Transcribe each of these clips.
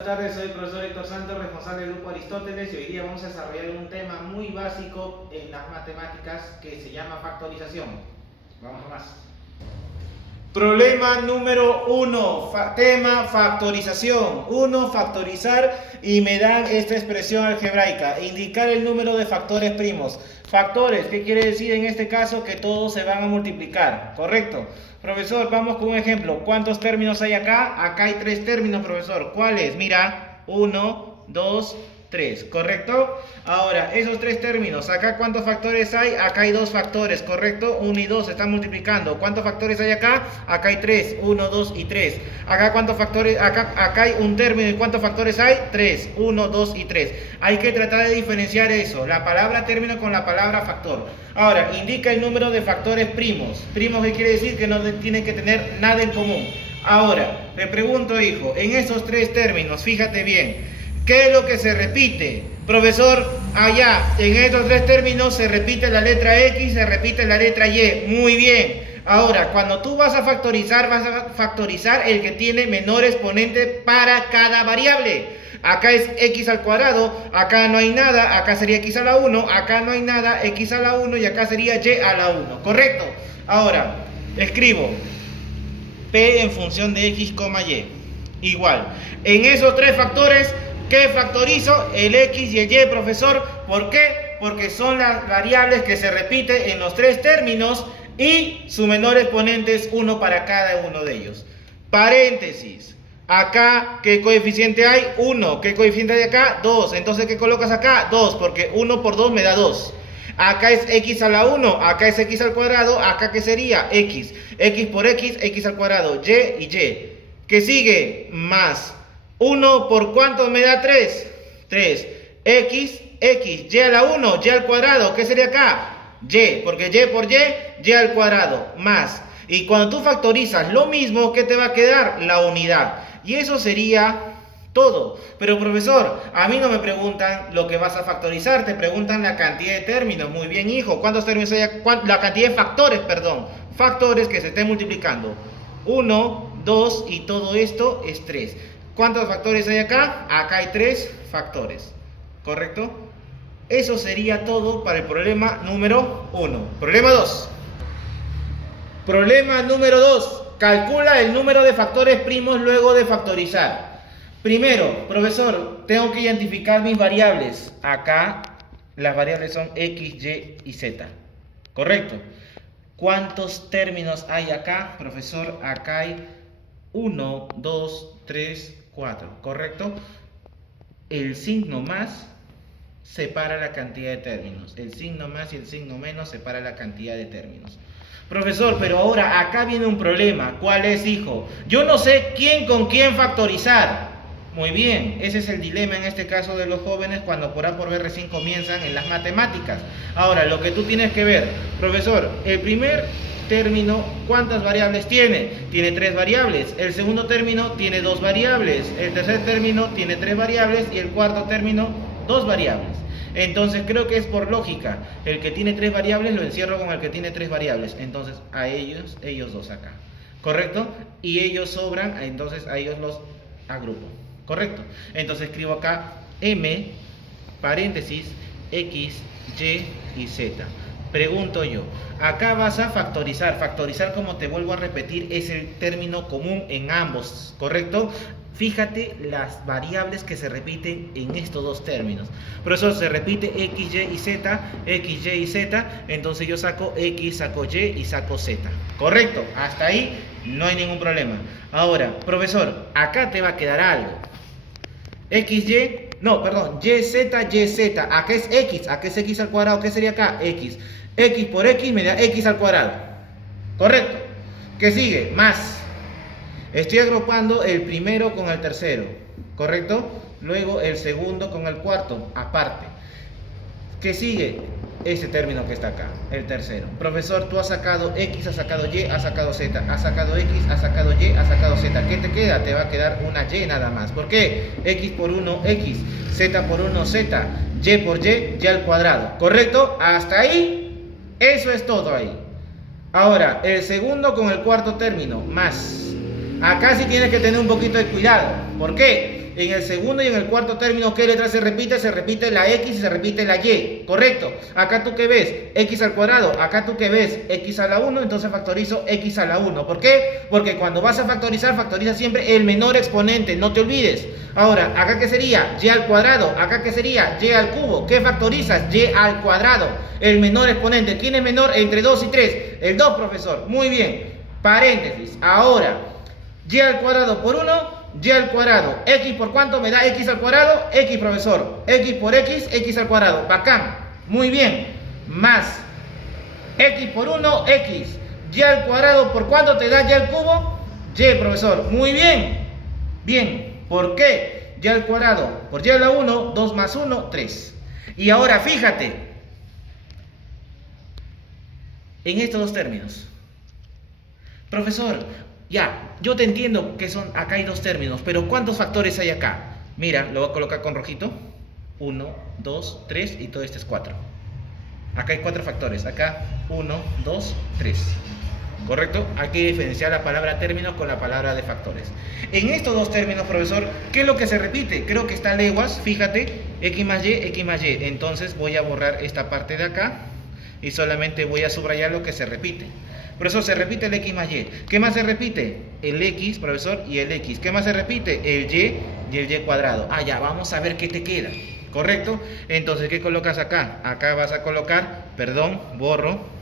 Buenas tardes, soy el profesor Héctor Santos, responsable del grupo Aristóteles, y hoy día vamos a desarrollar un tema muy básico en las matemáticas que se llama factorización. Vamos a más. Problema número 1, tema factorización. 1, factorizar, y me dan esta expresión algebraica, indicar el número de factores primos. Factores, ¿qué quiere decir en este caso? Que todos se van a multiplicar, ¿correcto? Profesor, vamos con un ejemplo. ¿Cuántos términos hay acá? Acá hay 3 términos, profesor. ¿Cuáles? Mira, 1, 2, 3, ¿correcto? Ahora, esos 3 términos, ¿acá cuántos factores hay? Acá hay 2 factores, ¿correcto? 1 y 2 se están multiplicando. ¿Cuántos factores hay acá? Acá hay 3, 1, 2 y 3. Acá cuántos factores, acá hay un término, ¿y cuántos factores hay? 3, 1, 2 y 3. Hay que tratar de diferenciar eso, la palabra término con la palabra factor. Ahora, indica el número de factores primos. Primos, ¿qué quiere decir? Que no tienen que tener nada en común. Ahora, le pregunto, hijo, en esos 3 términos, fíjate bien, ¿qué es lo que se repite? Profesor, allá, en estos 3 términos se repite la letra X, se repite la letra Y. Muy bien. Ahora, cuando tú vas a factorizar el que tiene menor exponente para cada variable. Acá es X al cuadrado, acá no hay nada, acá sería X a la 1, acá no hay nada, X a la 1 y acá sería Y a la 1. ¿Correcto? Ahora, escribo P en función de X, Y. Igual. En esos 3 factores, ¿qué factorizo? El X y el Y, profesor. ¿Por qué? Porque son las variables que se repiten en los 3 términos y su menor exponente es 1 para cada uno de ellos. Paréntesis. Acá, ¿qué coeficiente hay? 1. ¿Qué coeficiente hay acá? 2. Entonces, ¿qué colocas acá? 2, porque 1 por 2 me da 2. Acá es X a la 1, acá es X al cuadrado, acá ¿qué sería? X. X por X, X al cuadrado, Y y Y. ¿Qué sigue? Más 1 por ¿cuánto me da 3? 3. X, X, Y a la 1, Y al cuadrado. ¿Qué sería acá? Y, porque Y por Y al cuadrado, más. Y cuando tú factorizas lo mismo, ¿qué te va a quedar? La unidad. Y eso sería todo. Pero profesor, a mí no me preguntan lo que vas a factorizar, te preguntan la cantidad de términos. Muy bien, hijo. ¿Cuántos términos hay? La cantidad de factores, perdón. Factores que se estén multiplicando. 1, 2 y todo esto es 3. ¿Cuántos factores hay acá? Acá hay 3 factores. ¿Correcto? Eso sería todo para el problema número 1. Problema 2. Problema número 2. Calcula el número de factores primos luego de factorizar. Primero, profesor, tengo que identificar mis variables. Acá las variables son X, Y y Z. ¿Correcto? ¿Cuántos términos hay acá? Profesor, acá hay 1, 2, 3, 4. ¿Correcto? El signo más separa la cantidad de términos. El signo más y el signo menos separa la cantidad de términos. Profesor, pero ahora acá viene un problema. ¿Cuál es, hijo? Yo no sé quién con quién factorizar. Muy bien, ese es el dilema en este caso de los jóvenes cuando por A por B recién comienzan en las matemáticas. Ahora, lo que tú tienes que ver, profesor, el primer término, ¿cuántas variables tiene? Tiene 3 variables. El segundo término tiene 2 variables. El tercer término tiene 3 variables y el cuarto término 2 variables. Entonces creo que es por lógica. El que tiene 3 variables lo encierro con el que tiene 3 variables. Entonces a ellos dos acá. ¿Correcto? Y ellos sobran, entonces a ellos los agrupo. ¿Correcto? Entonces escribo acá M, paréntesis, X, Y y Z. Pregunto yo, acá vas a factorizar. Factorizar, como te vuelvo a repetir, es el término común en ambos. ¿Correcto? Fíjate las variables que se repiten en estos 2 términos. Por eso se repite X, Y y Z, X, Y y Z. Entonces yo saco X, saco Y y saco Z. ¿Correcto? Hasta ahí no hay ningún problema. Ahora, profesor, acá te va a quedar algo. X, Y, no, perdón, Y, Z, Y, Z. Acá es X, acá es X al cuadrado. ¿Qué sería acá? X. X por X me da X al cuadrado. ¿Correcto? ¿Qué sigue? Más. Estoy agrupando el primero con el tercero, ¿correcto? Luego el segundo con el cuarto, aparte. ¿Qué sigue? Ese término que está acá, el tercero. Profesor, tú has sacado X, has sacado Y, has sacado Z, has sacado X, has sacado Y, has sacado Z. ¿Qué te queda? Te va a quedar una Y nada más. ¿Por qué? X por 1, X, Z por 1, Z, Y por Y, Y al cuadrado. ¿Correcto? Hasta ahí, eso es todo ahí. Ahora, el segundo con el cuarto término, más. Acá sí tienes que tener un poquito de cuidado. ¿Por qué? En el segundo y en el cuarto término, ¿qué letra se repite? Se repite la X y se repite la Y, correcto. Acá tú qué ves, X al cuadrado. Acá tú qué ves, X a la 1, entonces factorizo X a la 1. ¿Por qué? Porque cuando vas a factorizar, factoriza siempre el menor exponente, no te olvides. Ahora, ¿acá qué sería? Y al cuadrado. ¿Acá qué sería? Y al cubo. ¿Qué factorizas? Y al cuadrado. El menor exponente. ¿Quién es menor entre 2 y 3? El 2, profesor. Muy bien. Paréntesis. Ahora, y al cuadrado por 1, y al cuadrado. ¿X por cuánto me da X al cuadrado? X, profesor. X por X, X al cuadrado. Bacán. Muy bien. Más X por 1, X. Y al cuadrado por cuánto te da Y al cubo? Y, profesor. Muy bien. Bien. ¿Por qué? Y al cuadrado por Y a la 1, 2 más 1, 3. Y ahora fíjate en estos dos términos. Profesor, ya, yo te entiendo que son, acá hay dos términos, pero ¿cuántos factores hay acá? Mira, lo voy a colocar con rojito. 1, 2, 3 y todo este es 4. Acá hay 4 factores. Acá 1, 2, 3. ¿Correcto? Hay que diferenciar la palabra términos con la palabra de factores. En estos dos términos, profesor, ¿qué es lo que se repite? Creo que está leguas, fíjate, X más Y, X más Y. Entonces voy a borrar esta parte de acá y solamente voy a subrayar lo que se repite. Profesor, se repite el X más Y. ¿Qué más se repite? El X, profesor, y el X. ¿Qué más se repite? El Y el Y cuadrado. Ah, ya, vamos a ver qué te queda. ¿Correcto? Entonces, ¿qué colocas acá? Acá vas a colocar, perdón, borro,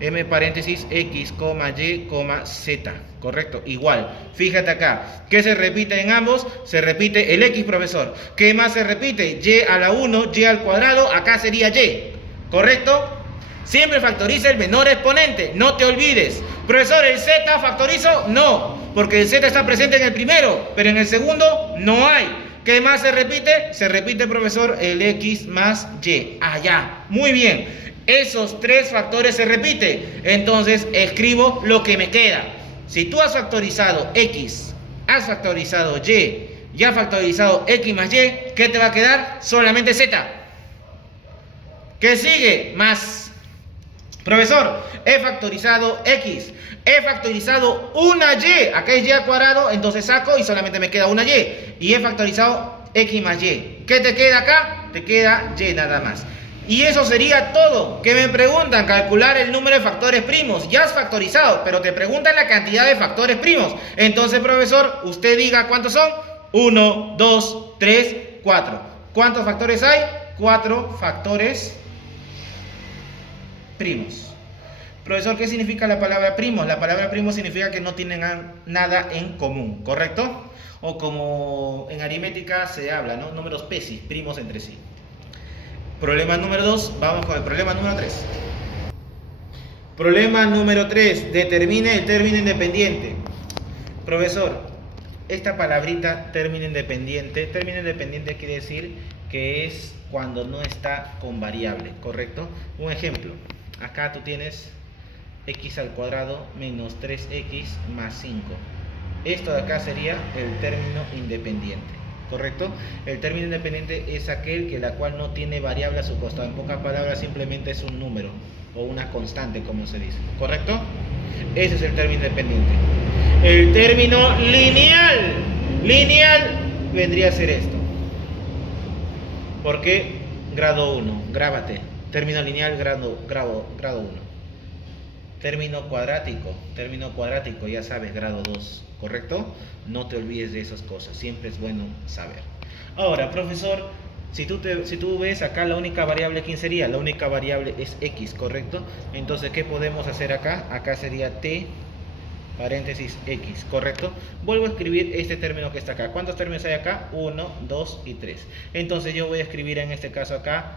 M paréntesis X, Y, Z. Correcto, igual. Fíjate acá. ¿Qué se repite en ambos? Se repite el X, profesor. ¿Qué más se repite? Y a la 1, Y al cuadrado. Acá sería Y. ¿Correcto? Siempre factoriza el menor exponente. No te olvides. Profesor, ¿el Z factorizo? No. Porque el Z está presente en el primero, pero en el segundo no hay. ¿Qué más se repite? Se repite, profesor, el X más Y. Allá. Muy bien. Esos tres factores se repiten. Entonces escribo lo que me queda. Si tú has factorizado X, has factorizado Y has factorizado X más Y, ¿qué te va a quedar? Solamente Z. ¿Qué sigue? Más. Profesor, he factorizado X, he factorizado una Y, acá es Y al cuadrado, entonces saco y solamente me queda una Y. Y he factorizado X más Y. ¿Qué te queda acá? Te queda Y nada más. Y eso sería todo. Que me preguntan calcular el número de factores primos. Ya has factorizado, pero te preguntan la cantidad de factores primos. Entonces, profesor, usted diga cuántos son. 1, 2, 3, 4. ¿Cuántos factores hay? 4 factores primos. Profesor, ¿qué significa la palabra primo? La palabra primo significa que no tienen nada en común, ¿correcto? O como en aritmética se habla, ¿no? Números PESI, primos entre sí. Problema número 2, vamos con el problema número 3. Problema número 3, determine el término independiente. Profesor, esta palabrita término independiente quiere decir que es cuando no está con variable, ¿correcto? Un ejemplo, acá tú tienes x al cuadrado menos 3x más 5. Esto de acá sería el término independiente, ¿correcto? El término independiente es aquel que la cual no tiene variable a su costado. En pocas palabras, simplemente es un número o una constante, como se dice, ¿correcto? Ese es el término independiente. El término lineal vendría a ser esto. ¿Por qué? Grado 1, grábate. Término lineal, grado 1. Término cuadrático, ya sabes, grado 2, ¿correcto? No te olvides de esas cosas, siempre es bueno saber. Ahora, profesor, si tú ves acá, la única variable, ¿quién sería? La única variable es x, ¿correcto? Entonces, ¿qué podemos hacer acá? Acá sería t, paréntesis x, ¿correcto? Vuelvo a escribir este término que está acá. ¿Cuántos términos hay acá? 1, 2 y 3. Entonces, yo voy a escribir en este caso acá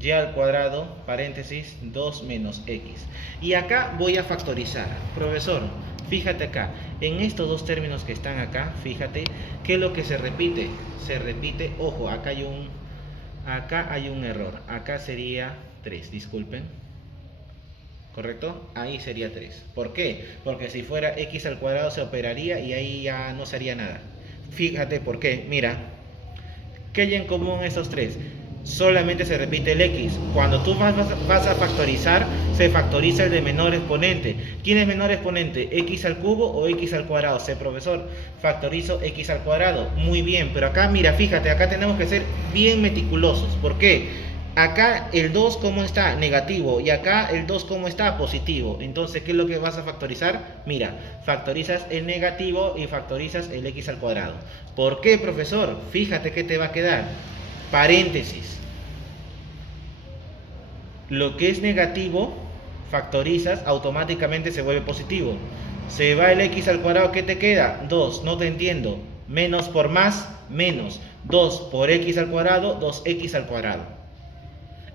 y al cuadrado, paréntesis, 2 menos x. Y acá voy a factorizar. Profesor, fíjate acá, en estos dos términos que están acá, fíjate, ¿qué es lo que se repite? Se repite, ojo, acá hay un error. Acá sería 3, disculpen. ¿Correcto? Ahí sería 3. ¿Por qué? Porque si fuera x al cuadrado se operaría y ahí ya no sería nada. Fíjate por qué. Mira, ¿qué hay en común estos tres? solamente se repite el x. Cuando tú vas a factorizar, se factoriza el de menor exponente. ¿Quién es menor exponente? ¿X al cubo o X al cuadrado? Sí, profesor, factorizo X al cuadrado. Muy bien, pero acá, mira, fíjate, acá tenemos que ser bien meticulosos. ¿Por qué? Acá el 2 ¿cómo está? Negativo. Y acá el 2 ¿cómo está? Positivo. Entonces, ¿qué es lo que vas a factorizar? Mira, factorizas el negativo y factorizas el x al cuadrado. ¿Por qué, profesor? Fíjate que te va a quedar. Paréntesis. Lo que es negativo, factorizas, automáticamente se vuelve positivo. Se va el x al cuadrado, ¿qué te queda? 2, no te entiendo. Menos por más, menos. 2 por x al cuadrado, 2x al cuadrado.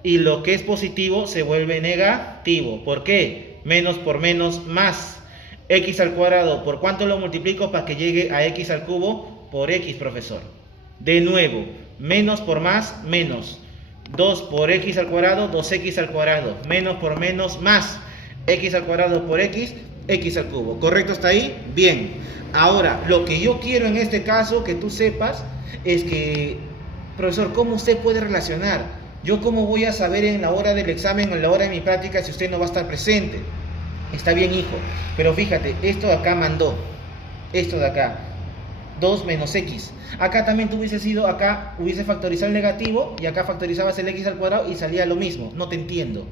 Y lo que es positivo se vuelve negativo. ¿Por qué? Menos por menos, más. X al cuadrado, ¿por cuánto lo multiplico para que llegue a x al cubo? Por x, profesor. De nuevo, menos por más, menos. 2 por x al cuadrado, 2x al cuadrado. Menos por menos, más. X al cuadrado por x, x al cubo. ¿Correcto hasta ahí? Bien. Ahora, lo que yo quiero en este caso que tú sepas es que, profesor, ¿cómo usted puede relacionar? Yo cómo voy a saber en la hora del examen o en la hora de mi práctica si usted no va a estar presente. Está bien, hijo, pero fíjate, esto de acá mandó, esto de acá, 2 menos x. Acá también tú hubieses ido, acá hubiese factorizado el negativo y acá factorizabas el x al cuadrado y salía lo mismo. No te entiendo.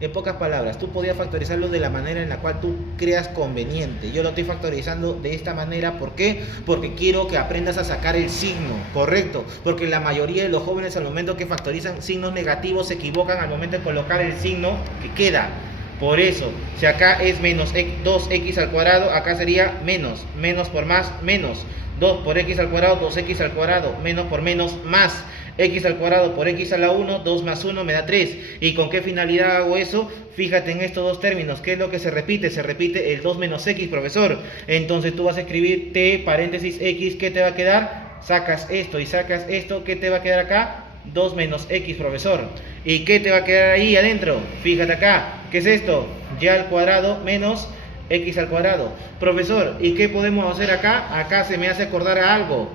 En pocas palabras, tú podías factorizarlo de la manera en la cual tú creas conveniente. Yo lo estoy factorizando de esta manera. ¿Por qué? Porque quiero que aprendas a sacar el signo, ¿correcto? Porque la mayoría de los jóvenes al momento que factorizan signos negativos se equivocan al momento de colocar el signo que queda. Por eso, si acá es menos 2x al cuadrado, acá sería menos. Menos por más, menos. 2 por x al cuadrado, 2x al cuadrado. Menos por menos, más. X al cuadrado por x a la 1, 2 más 1 me da 3. ¿Y con qué finalidad hago eso? Fíjate en estos dos términos. ¿Qué es lo que se repite? Se repite el 2 menos x, profesor. Entonces tú vas a escribir t paréntesis x. ¿Qué te va a quedar? Sacas esto y sacas esto. ¿Qué te va a quedar acá? 2 menos x, profesor. ¿Y qué te va a quedar ahí adentro? Fíjate acá. ¿Qué es esto? Y al cuadrado menos x al cuadrado. Profesor, ¿y qué podemos hacer acá? Acá se me hace acordar a algo.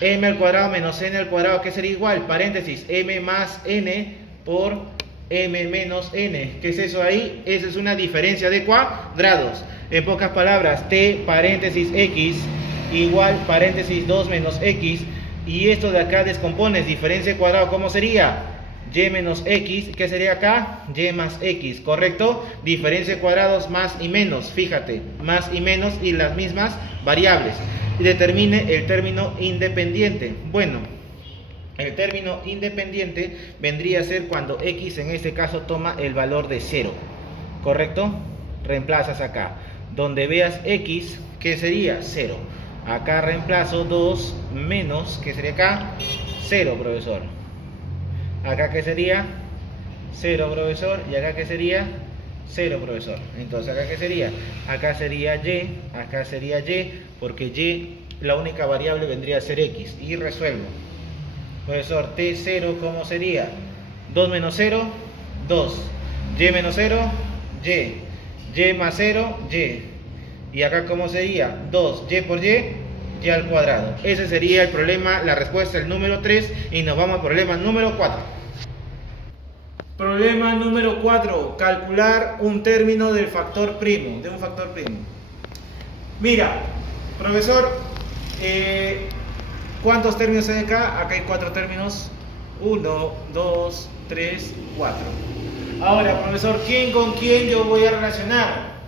M al cuadrado menos n al cuadrado, ¿qué sería igual? Paréntesis, m más n por m menos n. ¿Qué es eso ahí? Eso es una diferencia de cuadrados. En pocas palabras, t paréntesis x igual paréntesis 2 menos x. Y esto de acá descompones, diferencia de cuadrado, ¿cómo sería? Y menos x, ¿qué sería acá? Y más x, ¿correcto? Diferencia de cuadrados más y menos, fíjate, más y menos y las mismas variables. Y determine el término independiente. Bueno, el término independiente vendría a ser cuando x en este caso toma el valor de 0, ¿correcto? Reemplazas acá. Donde veas x, ¿qué sería? 0. Acá reemplazo 2 menos, ¿qué sería acá? 0, profesor. Acá, ¿qué sería? 0, profesor. Y acá, ¿qué sería? 0, profesor. Entonces, ¿acá qué sería? Acá sería y, porque y, la única variable vendría a ser x. Y resuelvo. Profesor, t0, ¿cómo sería? 2 menos 0, 2. Y menos 0, y más 0, y. Y acá, ¿cómo sería? 2, y por y al cuadrado. Ese sería el problema, la respuesta, el número 3. Y nos vamos al problema número 4. Problema número 4. Calcular un término del factor primo, de un factor primo. Mira, profesor, ¿cuántos términos hay acá? Acá hay 4 términos. 1, 2, 3, 4. Ahora, profesor, ¿quién con quién yo voy a relacionar?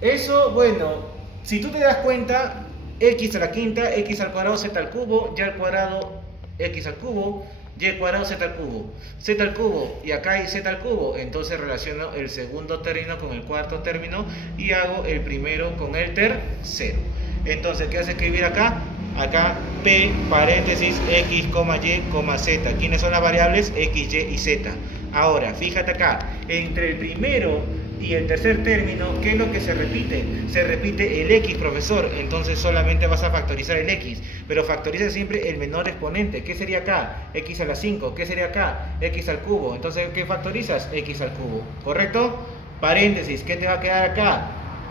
Eso, bueno, si tú te das cuenta, x a la quinta, x al cuadrado, z al cubo, y al cuadrado, x al cubo, y al cuadrado, z al cubo, y acá hay z al cubo. Entonces relaciono el segundo término con el cuarto término y hago el primero con el tercero. Entonces, ¿qué hace escribir acá? Acá p paréntesis x, y, z. ¿Quiénes son las variables? X, y y z. Ahora, fíjate acá, entre el primero y el tercer término, ¿qué es lo que se repite? Se repite el x, profesor. Entonces solamente vas a factorizar el x, pero factoriza siempre el menor exponente. ¿Qué sería acá? X a la 5. ¿Qué sería acá? X al cubo. Entonces, ¿qué factorizas? X al cubo, ¿correcto? Paréntesis, ¿qué te va a quedar acá?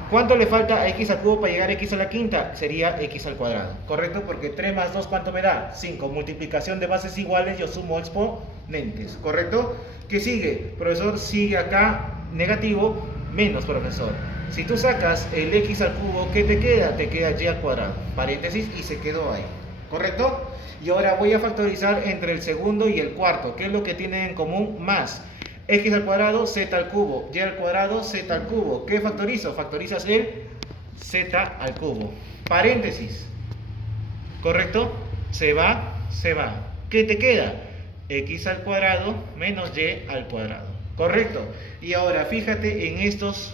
¿Cuánto le falta a x al cubo para llegar a x a la quinta? Sería x al cuadrado, ¿correcto? Porque 3 más 2, ¿cuánto me da? 5. Multiplicación de bases iguales, yo sumo exponentes, ¿correcto? ¿Qué sigue? Profesor, sigue acá negativo, menos, profesor. Si tú sacas el x al cubo, ¿qué te queda? Te queda y al cuadrado, paréntesis, y se quedó ahí, ¿correcto? Y ahora voy a factorizar entre el segundo y el cuarto. ¿Qué es lo que tienen en común? Más. X al cuadrado, z al cubo, y al cuadrado, z al cubo. ¿Qué factorizo? Factorizas el z al cubo. Paréntesis. ¿Correcto? Se va, se va. ¿Qué te queda? X al cuadrado menos y al cuadrado. ¿Correcto? Y ahora fíjate en estos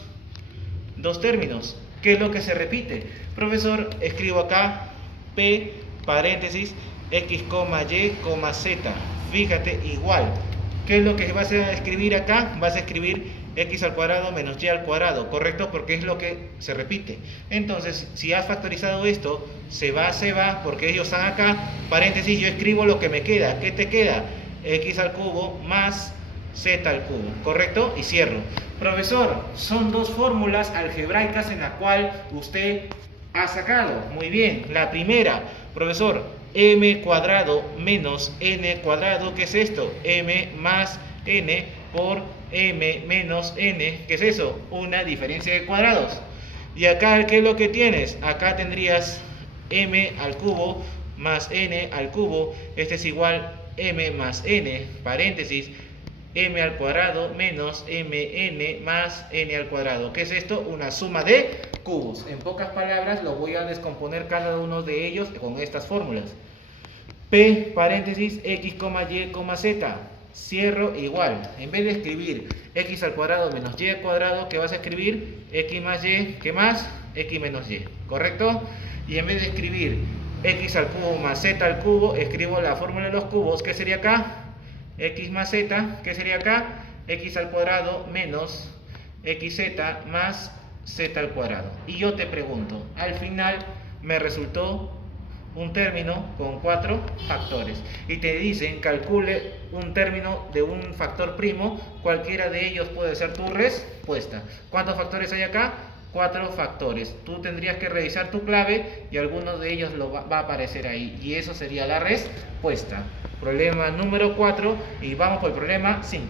dos términos. ¿Qué es lo que se repite? Profesor, escribo acá P, paréntesis, X, Y, Z. Fíjate, igual. ¿Qué es lo que vas a escribir acá? Vas a escribir x al cuadrado menos y al cuadrado, ¿correcto? Porque es lo que se repite. Entonces, si has factorizado esto, se va, porque ellos están acá. Paréntesis, yo escribo lo que me queda. ¿Qué te queda? X al cubo más z al cubo, ¿correcto? Y cierro. Profesor, son dos fórmulas algebraicas en la cual usted ha sacado. Muy bien. La primera, profesor, m cuadrado menos n cuadrado, ¿qué es esto? M más n por m menos n, ¿qué es eso? Una diferencia de cuadrados. Y acá, ¿qué es lo que tienes? Acá tendrías m al cubo más n al cubo, este es igual m más n, paréntesis, m al cuadrado menos mn más n al cuadrado. ¿Qué es esto? Una suma de cubos. En pocas palabras, lo voy a descomponer cada uno de ellos con estas fórmulas. P, paréntesis, x, y, z. Cierro igual. En vez de escribir x al cuadrado menos y al cuadrado, ¿qué vas a escribir? X más y, ¿qué más? X menos y, ¿correcto? Y en vez de escribir x al cubo más z al cubo, escribo la fórmula de los cubos. ¿Qué sería acá? X más z, ¿qué sería acá? X al cuadrado menos xz más z al cuadrado. Y yo te pregunto, al final me resultó un término con 4 factores. Y te dicen, calcule un término de un factor primo, cualquiera de ellos puede ser tu respuesta. ¿Cuántos factores hay acá? 4 factores. Tú tendrías que revisar tu clave y alguno de ellos va a aparecer ahí. Y eso sería la respuesta. Problema número 4 y vamos por el problema 5.